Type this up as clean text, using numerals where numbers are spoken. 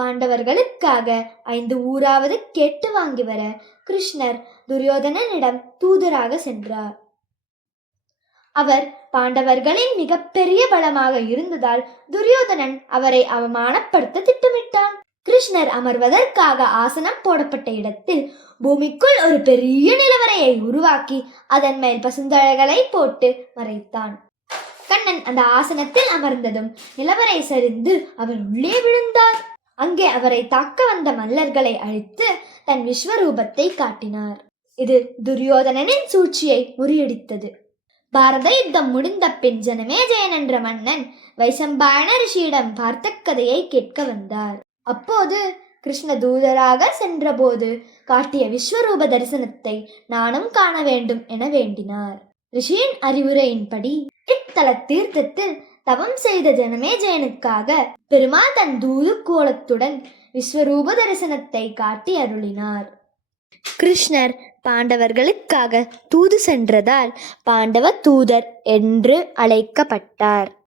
பாண்டவர்களுக்காக 5 ஊராவது கேட்டு வாங்கி வர கிருஷ்ணர் துரியோதனனிடம் தூதராக சென்றார். அவர் பாண்டவர்களின் மிகப்பெரிய பலமாக இருந்ததால் துரியோதனன் அவரை அவமானப்படுத்த திட்டமிட்டான். கிருஷ்ணர் அமர்வதற்காக ஆசனம் போடப்பட்ட இடத்தில் பூமிக்குள் ஒரு பெரிய நிலவரையை உருவாக்கி அதன் மேல் பசுந்தழகளை போட்டு மறைத்தான். கண்ணன் அந்த ஆசனத்தில் அமர்ந்ததும் நிலவரை சரிந்து அவர் உள்ளே விழுந்தார். அங்கே அவரை தாக்க வந்த மல்லர்களை அழித்து தன் விஸ்வரூபத்தை காட்டினார். இது துரியோதனனின் சூழ்ச்சியை முறியடித்தது. பாரத யுத்தம் முடிந்த பின் ஜனமேஜயன் என்ற மன்னன் வைசம்பாயன ரிஷியிடம் பார்த்த கதையை கேட்க வந்தார். அப்போது கிருஷ்ண தூதராக சென்றபோது காட்டிய விஸ்வரூப தரிசனத்தை நானும் காண வேண்டும் என வேண்டினார். ரிஷியின் அறிவுரையின்படி இத்தல தீர்த்தத்தில் தவம் செய்த ஜனமேஜயனுக்காக பெருமாள் தன் தூது கோலத்துடன் விஸ்வரூப தரிசனத்தை காட்டி அருளினார். கிருஷ்ணர் பாண்டவர்களுக்காக தூது சென்றதால் பாண்டவ தூதர் என்று அழைக்கப்பட்டார்.